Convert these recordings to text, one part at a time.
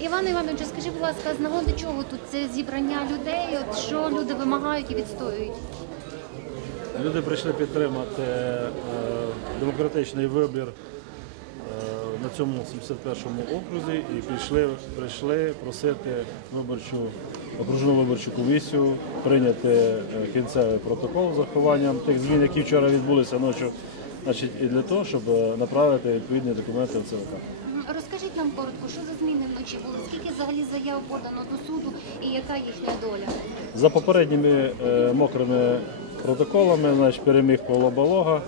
Іван Іванович, скажіть, будь ласка, з нагоди чого тут це зібрання людей? От що люди вимагають і відстоюють? Люди прийшли підтримати е, демократичний вибір е, на цьому 71-му окрузі і прийшли, прийшли просити виборчу окружну виборчу комісію прийняти е, кінцевий протокол з захованням тих змін, які вчора відбулися ночі, значить, і для того, щоб направити відповідні документи в ЦВК. Нам коротко, що за зміни вночі були? Скільки взагалі заяв подано до суду і яка їхня доля? За попередніми е, мокрими протоколами, значить, переміг Павло Балога.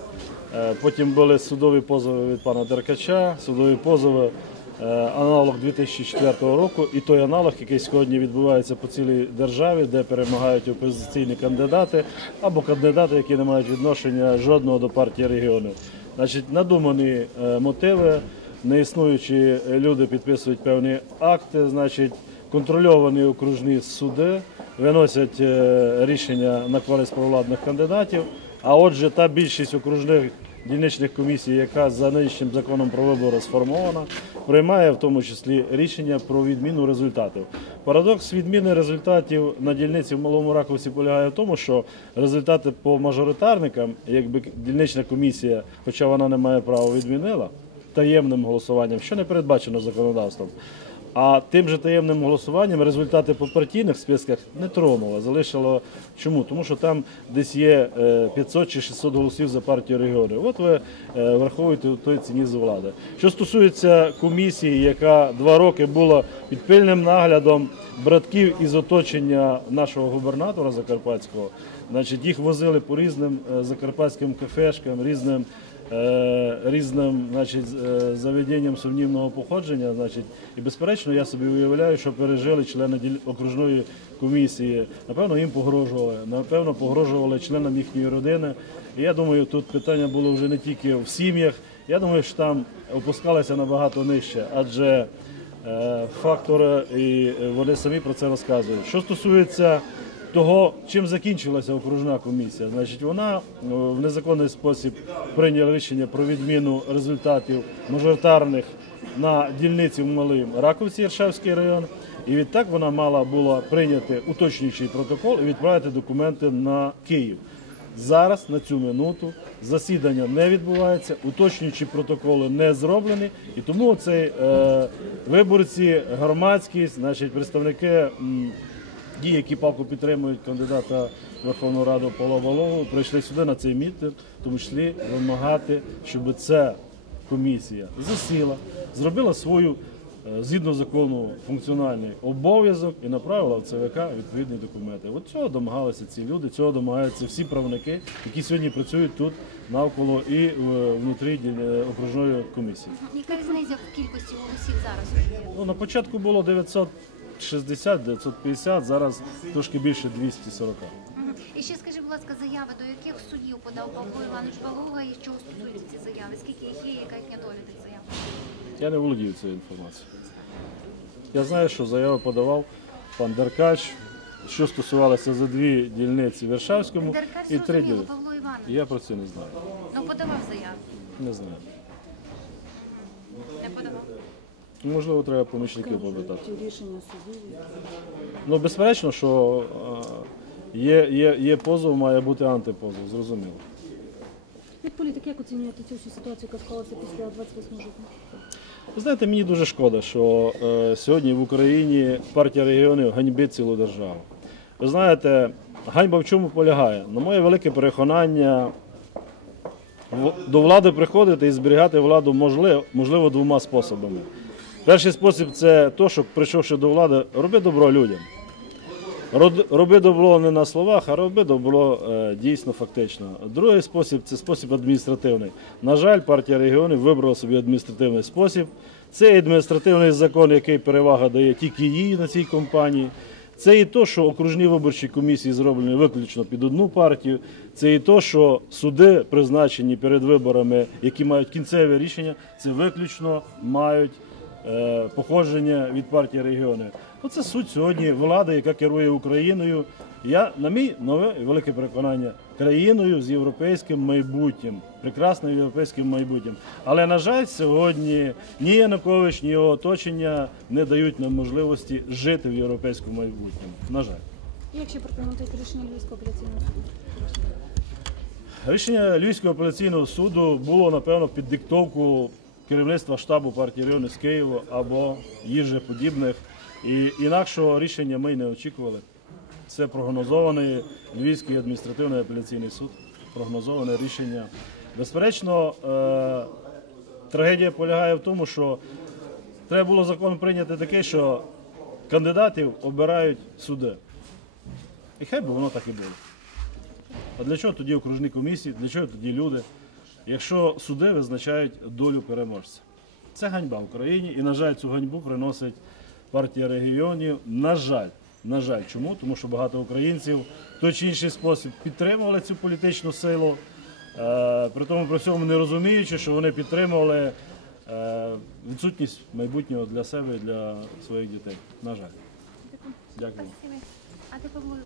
Е, потім були судові позови від пана Деркача, судові позови е, аналог 2004 року і той аналог, який сьогодні відбувається по цілій державі, де перемагають опозиційні кандидати або кандидати, які не мають відношення жодного до партії регіонів. Значить, надумані е, мотиви, неіснуючі люди підписують певні акти, значить, контрольовані окружні суди виносять е, рішення на користь провладних кандидатів. А отже, та більшість окружних дільничних комісій, яка за нинішнім законом про вибори сформована, приймає в тому числі рішення про відміну результатів. Парадокс відміни результатів на дільниці в малому раковці полягає в тому, що результати по мажоритарникам, якби дільнична комісія, хоча вона не має права, відмінила таємним голосуванням, що не передбачено законодавством. А тим же таємним голосуванням результати по партійних списках не тронуло. Залишило чому? Тому що там десь є е, 500 чи 600 голосів за партію регіонів. От ви е, враховуєте той ціні з влади. Що стосується комісії, яка два роки була під пильним наглядом братків із оточення нашого губернатора Закарпатського, значить їх возили по різним е, закарпатським кафешкам, різним е, різним значить, е, заведенням сумнівного походження. Значить, і безперечно, я собі уявляю, що пережили члени окружної комісії. Напевно, їм погрожували, напевно, погрожували членам їхньої родини. І я думаю, тут питання було вже не тільки в сім'ях. Я думаю, що там опускалися набагато нижче, адже е, фактори, і вони самі про це розказують. Що стосується того, чим закінчилася окружна комісія. Значить, вона е, в незаконний спосіб прийняла рішення про відміну результатів мажоритарних на дільниці в Малим Раковці, Іршавський район. І відтак вона мала була прийняти уточнюючий протокол і відправити документи на Київ. Зараз на цю минуту засідання не відбувається, уточнюючі протоколи не зроблені, і тому цей е, виборці, громадськість, значить представники. м, Ті, які палку підтримують кандидата Верховну Раду Павла Валову, прийшли сюди на цей мітинг, в тому числі вимагати, щоб ця комісія засіла, зробила свою е, згідно закону функціональний обов'язок і направила в ЦВК відповідні документи. От цього домагалися ці люди, цього домагаються всі правники, які сьогодні працюють тут навколо і е, внутрі е, окружної комісії. Яка різниця в кількості голосів зараз? Ну, на початку було 960, 950, зараз трошки більше 240. І ще скажіть, будь ласка, заяви до яких судів подав Павло Іванович Балога і чого стосуються ці заяви? Скільки їх є, яка їхня доля тих заяв? Я не володію цією інформацією. Я знаю, що заяву подавав пан Деркач, що стосувалося за дві дільниці Вершавському Деркач і три зрозуміло, дільниці. Павло Іванович. Я про це не знаю. Ну подавав заяву. Не знаю. Не подавав. Можливо, треба помічників. Рішення судів. Ну, безперечно, що е, є, є, є позов, має бути антипозов, зрозуміло. Як політик, як оцінюєте цю всю ситуацію, яка склалася після 28 жовтня? Ви знаєте, мені дуже шкода, що е, сьогодні в Україні партія регіонів ганьбить цілу державу. Ви знаєте, ганьба в чому полягає? На моє велике переконання, в- до влади приходити і зберігати владу можливо, можливо двома способами. Перший спосіб це то, що прийшовши до влади, роби добро людям. Роби добро не на словах, а роби добро е, дійсно фактично. Другий спосіб це спосіб адміністративний. На жаль, партія регіонів вибрала собі адміністративний спосіб. Це адміністративний закон, який перевага дає тільки їй на цій компанії. Це і то, що окружні виборчі комісії зроблені виключно під одну партію. Це і то, що суди призначені перед виборами, які мають кінцеве рішення, це виключно мають походження від партії регіонів. Оце суть сьогодні влади, яка керує Україною Я, на мій нове велике переконання, країною з європейським майбутнім, прекрасним європейським майбутнім. Але, на жаль, сьогодні ні Янукович, ні його оточення не дають нам можливості жити в європейському майбутньому. На жаль. Як ще рішення Львівського апеляційного суду? Рішення Львівського апеляційного суду було, напевно, під диктовку керівництва штабу партії регіону з Києва або їх же подібних. І інакшого рішення ми не очікували. Це прогнозований Львівський адміністративний апеляційний суд, прогнозоване рішення. Безперечно, е, трагедія полягає в тому, що треба було закон прийняти такий, що кандидатів обирають суди. І хай би воно так і було. А для чого тоді окружні комісії, для чого тоді люди, якщо суди визначають долю переможця? Це ганьба в Україні, і, на жаль, цю ганьбу приносить партія регіонів. На жаль, на жаль, чому? Тому що багато українців в той чи інший спосіб підтримували цю політичну силу, е, при тому при всьому не розуміючи, що вони підтримували е, відсутність майбутнього для себе і для своїх дітей. На жаль. Дякую.